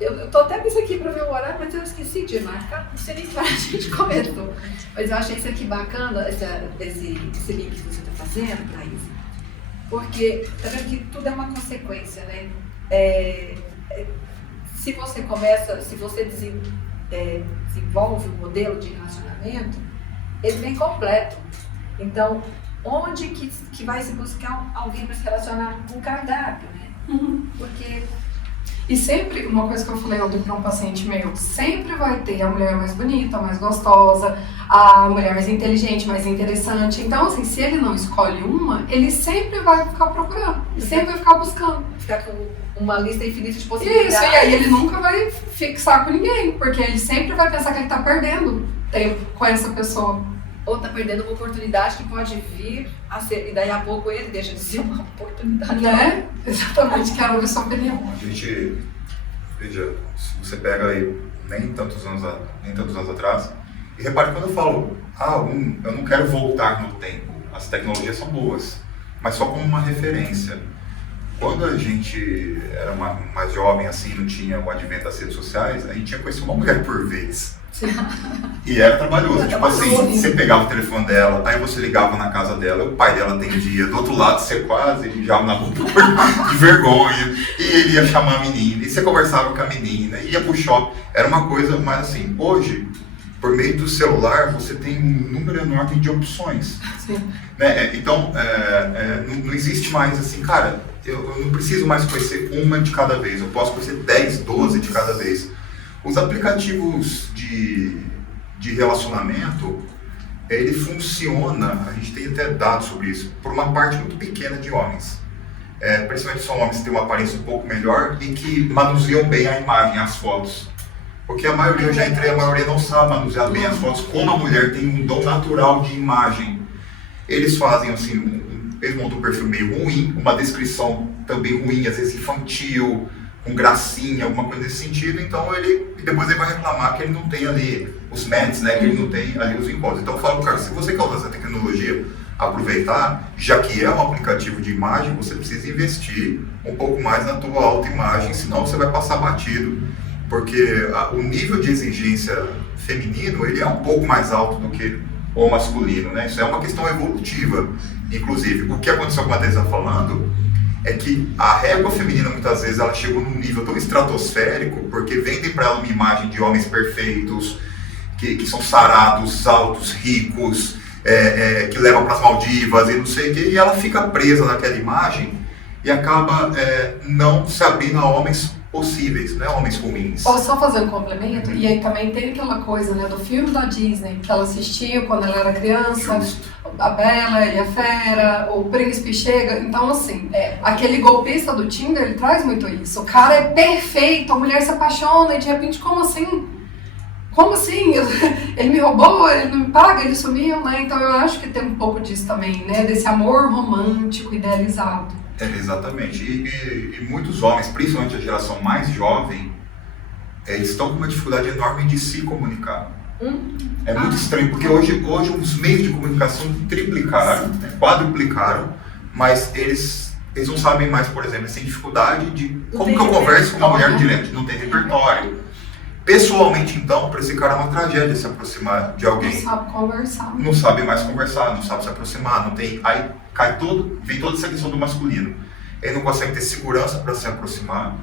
Eu tô até com isso aqui para ver o horário, mas eu esqueci de marcar. Não sei nem que a gente comentou. Mas eu achei isso aqui bacana, esse link que você está fazendo, Thaís. Porque tá vendo que tudo é uma consequência, né? Se você desenvolve um modelo de relacionamento, ele vem completo. Então, onde que vai se buscar alguém para se relacionar com um cardápio, né? Porque... E sempre, uma coisa que eu falei ontem para um paciente meu, sempre vai ter a mulher mais bonita, mais gostosa, a mulher mais inteligente, mais interessante. Então, assim, se ele não escolhe uma, ele sempre vai ficar procurando, sempre vai ficar buscando. Ficar com uma lista infinita de possibilidades. Isso, e aí ele nunca vai fixar com ninguém, porque ele sempre vai pensar que ele está perdendo tempo com essa pessoa. Ou está perdendo uma oportunidade que pode vir a ser, e daí a pouco ele deixa de ser uma oportunidade. Né? Exatamente, quero ouvir sua opinião. A gente, veja, se você pega aí nem tantos anos atrás, e repare quando eu falo, eu não quero voltar no tempo, as tecnologias são boas, mas só como uma referência. Quando a gente era mais jovem, assim, não tinha o advento das redes sociais, a gente tinha conhecido uma mulher por vez. Sim. E era trabalhoso, tipo assim, você pegava o telefone dela, aí você ligava na casa dela, o pai dela atendia, do outro lado você quase mijava na boca de vergonha, e ele ia chamar a menina, e você conversava com a menina, ia pro shopping, era uma coisa, mas assim, hoje, por meio do celular, você tem um número enorme de opções. Sim. Né? Então, não existe mais assim, cara, eu não preciso mais conhecer uma de cada vez, eu posso conhecer 10, 12 de cada vez. Os aplicativos de relacionamento, ele funciona, a gente tem até dados sobre isso, por uma parte muito pequena de homens. Principalmente são homens que têm uma aparência um pouco melhor e que manuseiam bem a imagem, as fotos. Porque a maioria não sabe manusear bem as fotos, como a mulher tem um dom natural de imagem. Eles fazem assim, eles montam um perfil meio ruim, uma descrição também ruim, às vezes infantil, com gracinha, alguma coisa nesse sentido, então depois ele vai reclamar que ele não tem ali os matches, né, que ele não tem ali os encontros. Então eu falo, cara, se você quer usar essa tecnologia, aproveitar, já que é um aplicativo de imagem, você precisa investir um pouco mais na tua autoimagem, senão você vai passar batido, porque o nível de exigência feminino, ele é um pouco mais alto do que o masculino, né, isso é uma questão evolutiva, inclusive. O que aconteceu com a Matheus falando, é que a régua feminina, muitas vezes, ela chegou num nível tão estratosférico, porque vendem para ela uma imagem de homens perfeitos, que são sarados, altos, ricos, que levam para as Maldivas e não sei o quê, e ela fica presa naquela imagem e acaba não se abrindo a homens possíveis, né? Homens ruins. Ou só fazer um complemento, e aí também tem aquela coisa, né, do filme da Disney, que ela assistiu quando ela era criança, Justo. A Bela e a Fera, o Príncipe Chega, então assim, aquele golpista do Tinder, ele traz muito isso, o cara é perfeito, a mulher se apaixona e de repente, como assim? Como assim? Ele me roubou, ele não me paga, ele sumiu, né? Então eu acho que tem um pouco disso também, né, desse amor romântico, idealizado. Exatamente. E muitos homens, principalmente a geração mais jovem, eles estão com uma dificuldade enorme de se comunicar. É muito estranho, porque hoje os meios de comunicação triplicaram, né, quadruplicaram, mas eles não sabem mais, por exemplo, eles têm dificuldade de como que eu converso com uma mulher direto, não tem repertório. Pessoalmente, então, para esse cara é uma tragédia se aproximar de alguém. Não sabe conversar. Não sabe mais conversar, não sabe se aproximar, não tem. Aí vem toda essa questão do masculino. Ele não consegue ter segurança para se aproximar,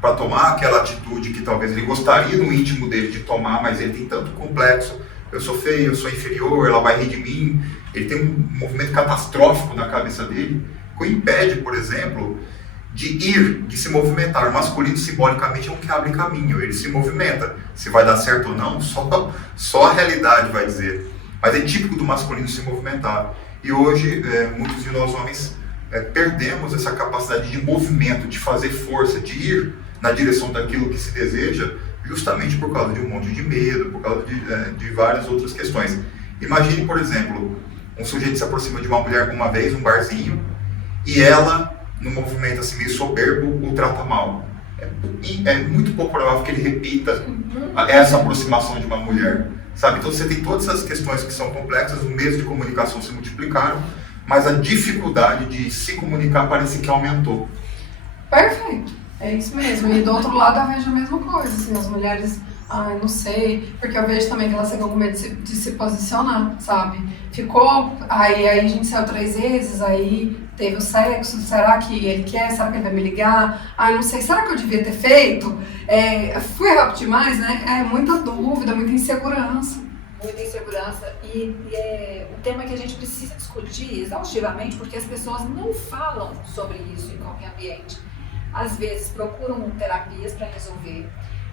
para tomar aquela atitude que talvez ele gostaria no íntimo dele de tomar, mas ele tem tanto complexo. Eu sou feio, eu sou inferior, ela vai rir de mim. Ele tem um movimento catastrófico na cabeça dele, que o impede, por exemplo, de se movimentar. O masculino, simbolicamente, é um que abre caminho, ele se movimenta. Se vai dar certo ou não, só a realidade vai dizer. Mas é típico do masculino se movimentar. E hoje, muitos de nós homens perdemos essa capacidade de movimento, de fazer força, de ir na direção daquilo que se deseja, justamente por causa de um monte de medo, por causa de várias outras questões. Imagine, por exemplo, um sujeito se aproxima de uma mulher uma vez, num barzinho, e ela, num movimento assim meio soberbo, o trata mal. É muito pouco provável que ele repita essa aproximação de uma mulher, sabe? Então você tem todas essas questões que são complexas, os meios de comunicação se multiplicaram, mas a dificuldade de se comunicar parece que aumentou. Perfeito, é isso mesmo. E do outro lado eu vejo a mesma coisa, assim, as mulheres, eu não sei, porque eu vejo também que elas ficam com medo de se posicionar, sabe? Aí a gente saiu 3 vezes, aí teve o sexo, será que ele quer, será que ele vai me ligar? Não sei, será que eu devia ter feito? Fui rápido demais, né? Muita dúvida, muita insegurança. Muita insegurança e é um tema que a gente precisa discutir exaustivamente porque as pessoas não falam sobre isso em qualquer ambiente. Às vezes procuram terapias para resolver,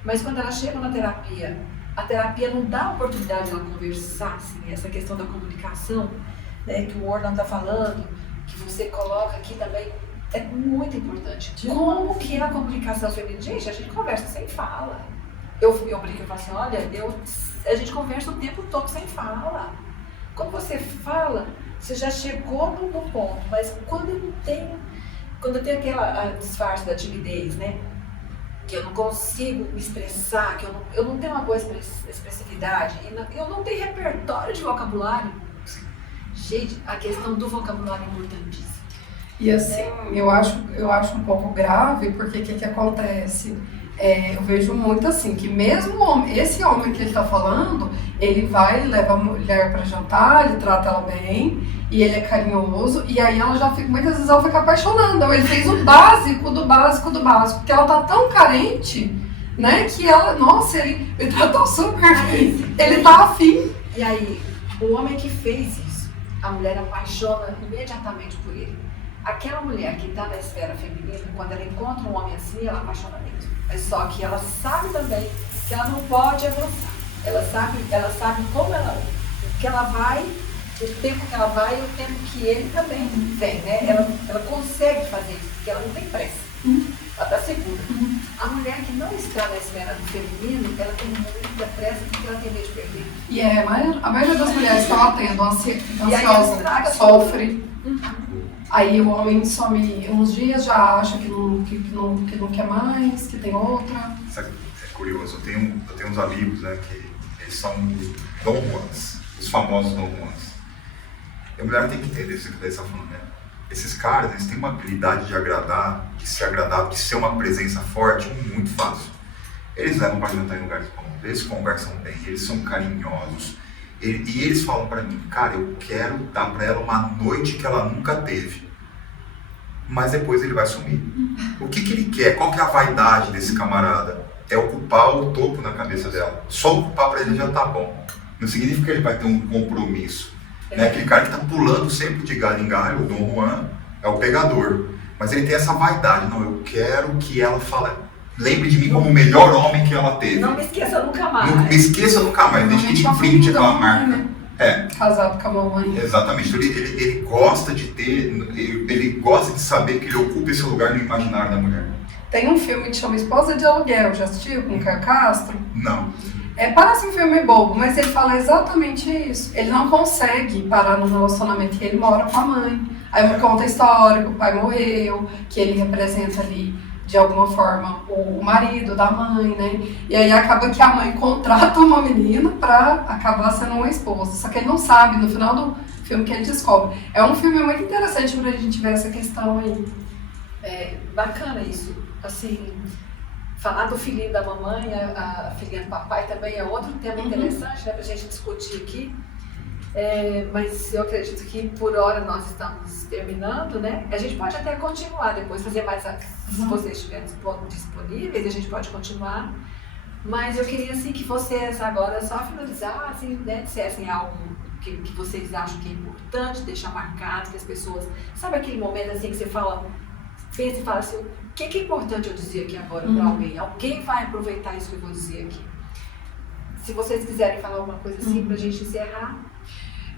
mas quando elas chegam na terapia, a terapia não dá a oportunidade de ela conversar, assim, essa questão da comunicação, né, que o Orlan está falando, que você coloca aqui também, é muito importante. Como que é a comunicação feminina? Gente, a gente conversa sem fala. Eu brinco e falo assim, olha, a gente conversa o tempo todo sem fala. Quando você fala, você já chegou no ponto, mas quando eu tenho aquela disfarce da timidez, né? Que eu não consigo me expressar, que eu não tenho uma boa expressividade, eu não tenho repertório de vocabulário. Gente, a questão do vocabulário é importantíssima. E assim, eu acho um pouco grave, porque o que acontece? Eu vejo muito assim, que mesmo esse homem que ele está falando, ele leva a mulher para jantar, ele trata ela bem, e ele é carinhoso, e aí muitas vezes ela fica apaixonando. Então, ele fez o básico do básico do básico, porque ela tá tão carente, né, que ela, nossa, ele me tratou super bem, ele tá afim. E aí, o homem que fez isso, a mulher apaixona imediatamente por ele. Aquela mulher que está na esfera feminina, quando ela encontra um homem assim, ela apaixona mesmo. Mas só que ela sabe também que ela não pode avançar. Ela sabe como o que ela vai, o tempo que ela vai e o tempo que ele também vem, né? Ela consegue fazer isso, porque ela não tem pressa. Ela está segura. A mulher que não está na esfera do feminino, ela tem muita pressa porque ela tem medo de perder. E a maioria das mulheres que ela tendo ansiosa, sofre. Aí o homem some uns dias, já acha que não quer mais, que tem outra. Sabe, é curioso, eu tenho uns amigos, né, que eles são Dom Juans, os famosos Dom Juans. E a mulher tem que entender isso que você está falando, né? Esses caras, eles têm uma habilidade de agradar, de ser agradável, de ser uma presença forte, muito fácil. Eles levam para jantar em lugares bons, eles conversam bem, eles são carinhosos. E eles falam pra mim, cara, eu quero dar pra ela uma noite que ela nunca teve. Mas depois ele vai sumir. O que ele quer? Qual que é a vaidade desse camarada? É ocupar o topo na cabeça dela. Só ocupar pra ele já tá bom. Não significa que ele vai ter um compromisso. Né? Aquele cara que tá pulando sempre de galho em galho, o Dom Juan, é o pegador. Mas ele tem essa vaidade. Não, eu quero que ela fale. Lembre de mim como o melhor homem que ela teve. Não me esqueça nunca mais. Não me esqueça nunca mais. Deixe ele em frente aquela marca. Casado com a mamãe. Exatamente. Então, ele gosta de ele gosta de saber que ele ocupa esse lugar no imaginário da mulher. Tem um filme que chama Esposa de Aluguel, já assistiu com o Caio Castro? Não. Parece um filme bobo, mas ele fala exatamente isso. Ele não consegue parar no relacionamento que ele mora com a mãe. Aí conta a história que o pai morreu, que ele representa ali de alguma forma o marido da mãe, né? E aí acaba que a mãe contrata uma menina pra acabar sendo uma esposa. Só que ele não sabe, no final do filme, que ele descobre. É um filme muito interessante pra gente ver essa questão aí. Bacana isso. Assim, falar do filhinho da mamãe, a filhinha do papai também é outro tema interessante, né, para a gente discutir aqui. Mas eu acredito que por hora nós estamos terminando, né? A gente pode até continuar depois, fazer mais, se vocês estiverem disponíveis, a gente pode continuar. Mas eu queria assim que vocês agora só finalizassem, né, dissessem algo que vocês acham que é importante, deixar marcado, que as pessoas... Sabe aquele momento assim que você fala, pensa e fala assim, o que é importante eu dizer aqui agora para alguém? Alguém vai aproveitar isso que eu vou dizer aqui. Se vocês quiserem falar alguma coisa assim para a gente encerrar.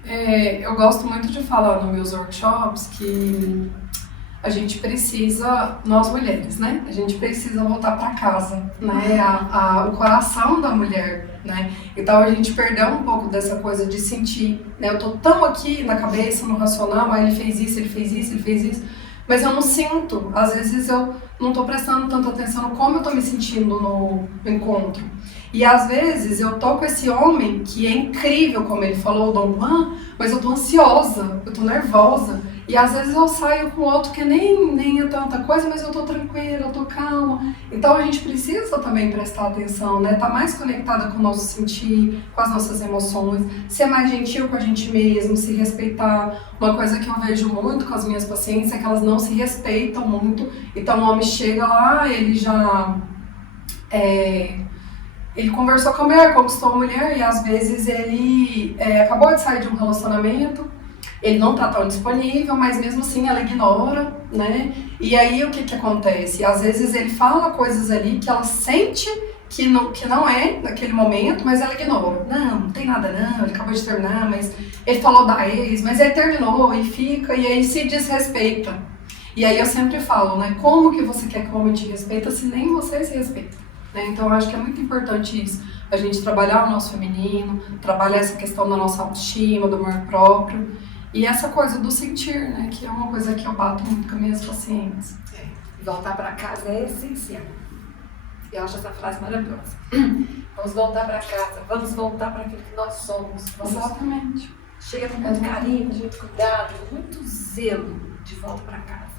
Eu gosto muito de falar nos meus workshops que a gente precisa, nós mulheres, né? A gente precisa voltar para casa, né? O coração da mulher, né? Então a gente perdeu um pouco dessa coisa de sentir, né? Eu tô tão aqui na cabeça, no racional, ele fez isso, ele fez isso, ele fez isso, mas eu não sinto. Às vezes eu não tô prestando tanta atenção no como eu tô me sentindo no encontro. E às vezes eu tô com esse homem que é incrível, como ele falou, o Dom Juan, mas eu tô ansiosa, eu tô nervosa. E às vezes eu saio com outro que nem é tanta coisa, mas eu tô tranquila, eu tô calma. Então a gente precisa também prestar atenção, né? Tá mais conectada com o nosso sentir, com as nossas emoções, ser mais gentil com a gente mesmo, se respeitar. Uma coisa que eu vejo muito com as minhas pacientes é que elas não se respeitam muito. Então o homem chega lá, ele já... Ele conversou com a mulher, conquistou a mulher e às vezes ele acabou de sair de um relacionamento, ele não tá tão disponível, mas mesmo assim ela ignora, né? E aí o que acontece? Às vezes ele fala coisas ali que ela sente que não é naquele momento, mas ela ignora. Não tem nada não, ele acabou de terminar, mas ele falou da ex, mas ele terminou e fica, e aí se desrespeita. E aí eu sempre falo, né? Como que você quer que o homem te respeita se nem você se respeita? Então eu acho que é muito importante isso, a gente trabalhar o nosso feminino, trabalhar essa questão da nossa autoestima, do amor próprio e essa coisa do sentir, né, que é uma coisa que eu bato muito com minhas pacientes. Voltar para casa é essencial. Eu acho essa frase maravilhosa. Vamos voltar para casa, vamos voltar para aquilo que nós somos. Exatamente. Chega com muito carinho, com muito cuidado, com muito zelo de volta para casa.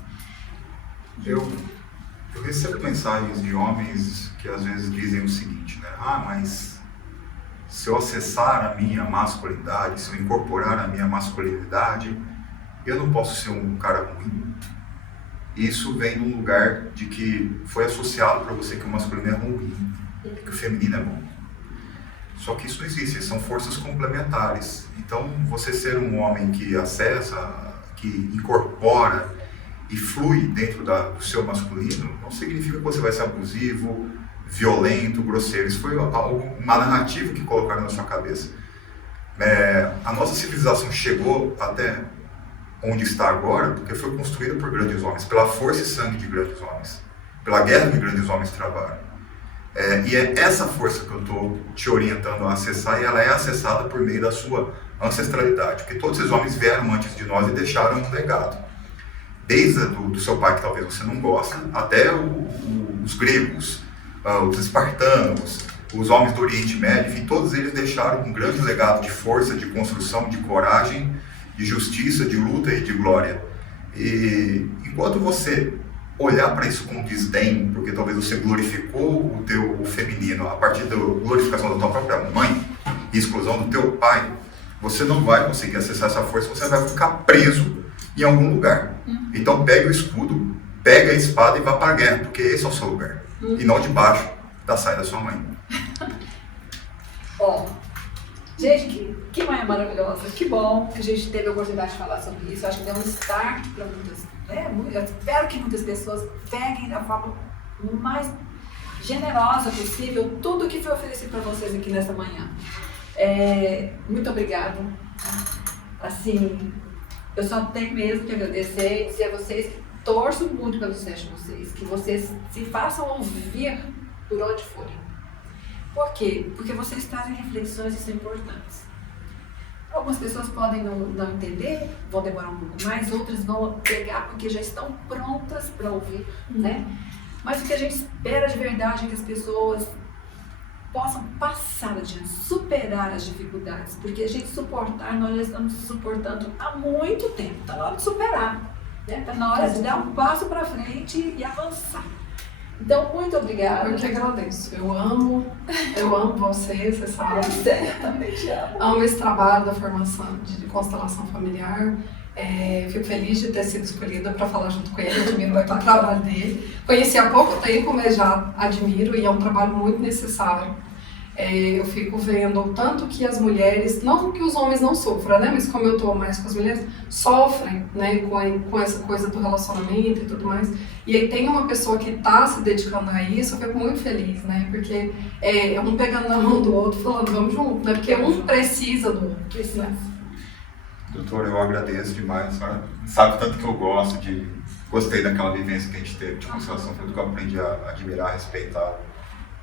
Eu recebo mensagens de homens que às vezes dizem o seguinte, né? Mas se eu acessar a minha masculinidade, se eu incorporar a minha masculinidade, eu não posso ser um cara ruim. Isso vem de um lugar de que foi associado para você que o masculino é ruim, que o feminino é bom. Só que isso não existe, são forças complementares. Então, você ser um homem que acessa, que incorpora e flui dentro do seu masculino, não significa que você vai ser abusivo, violento, grosseiro. Isso foi uma narrativa que colocaram na sua cabeça. A nossa civilização chegou até onde está agora porque foi construída por grandes homens, pela força e sangue de grandes homens, pela guerra que grandes homens travaram. E é essa força que eu estou te orientando a acessar, e ela é acessada por meio da sua ancestralidade, porque todos esses homens vieram antes de nós e deixaram um legado. Desde do seu pai, que talvez você não goste, até os gregos, os espartanos, os homens do Oriente Médio, enfim, todos eles deixaram um grande legado de força, de construção, de coragem, de justiça, de luta e de glória. E enquanto você olhar para isso com desdém, porque talvez você glorificou o feminino a partir da glorificação da tua própria mãe e exclusão do teu pai, você não vai conseguir acessar essa força, você vai ficar preso em algum lugar. Então pega o escudo, pega a espada e vá para a guerra, porque esse é o seu lugar, e não debaixo da saia da sua mãe. Gente, que manhã maravilhosa, que bom que a gente teve a oportunidade de falar sobre isso. Eu acho que deu um start para muitas, né? Eu espero que muitas pessoas peguem da forma mais generosa possível tudo que foi oferecido para vocês aqui nessa manhã. Muito obrigada. Assim, eu só tenho mesmo que agradecer e dizer a vocês que torço muito pelo sucesso de vocês, que vocês se façam ouvir por onde forem. Por quê? Porque vocês trazem reflexões que são importantes. Algumas pessoas podem não entender, vão demorar um pouco mais, outras vão pegar porque já estão prontas para ouvir, né? Mas o que a gente espera de verdade é que as pessoas possam passar adiante, superar as dificuldades, porque a gente nós já estamos suportando há muito tempo, está na hora de superar, né? Está na hora de dar um passo para frente e avançar. Então, muito obrigada. Eu que agradeço. Eu amo você sabe. Eu também te amo. Amo esse trabalho da formação de constelação familiar. Fico feliz de ter sido escolhida para falar junto com ele, admiro muito o trabalho dele. Conheci há pouco tempo, mas já admiro e é um trabalho muito necessário. Eu fico vendo o tanto que as mulheres, não que os homens não sofram, né? Mas como eu estou mais com as mulheres, sofrem, né? Com essa coisa do relacionamento e tudo mais. E aí tem uma pessoa que está se dedicando a isso, eu fico muito feliz, né? Porque um pegando na mão do outro, falando, vamos junto, né? Porque um precisa do outro, né? Doutor, eu agradeço demais. A senhora sabe tanto que eu gostei daquela vivência que a gente teve de constelação, foi tudo que eu aprendi a admirar, respeitar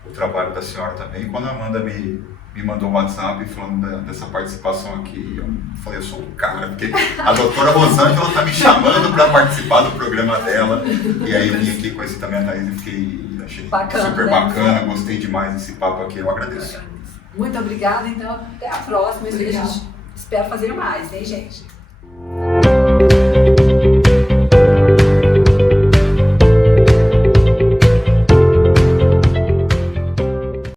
o trabalho da senhora também. Quando a Amanda me mandou um WhatsApp falando dessa participação aqui, eu falei, eu sou o cara, porque a doutora Rosângela está me chamando para participar do programa dela. E aí eu vim aqui, conheci também a Thaís e achei bacana, super né? bacana, gostei demais desse papo aqui, eu agradeço. Muito obrigada, então até a próxima. A gente espera fazer mais, hein, gente?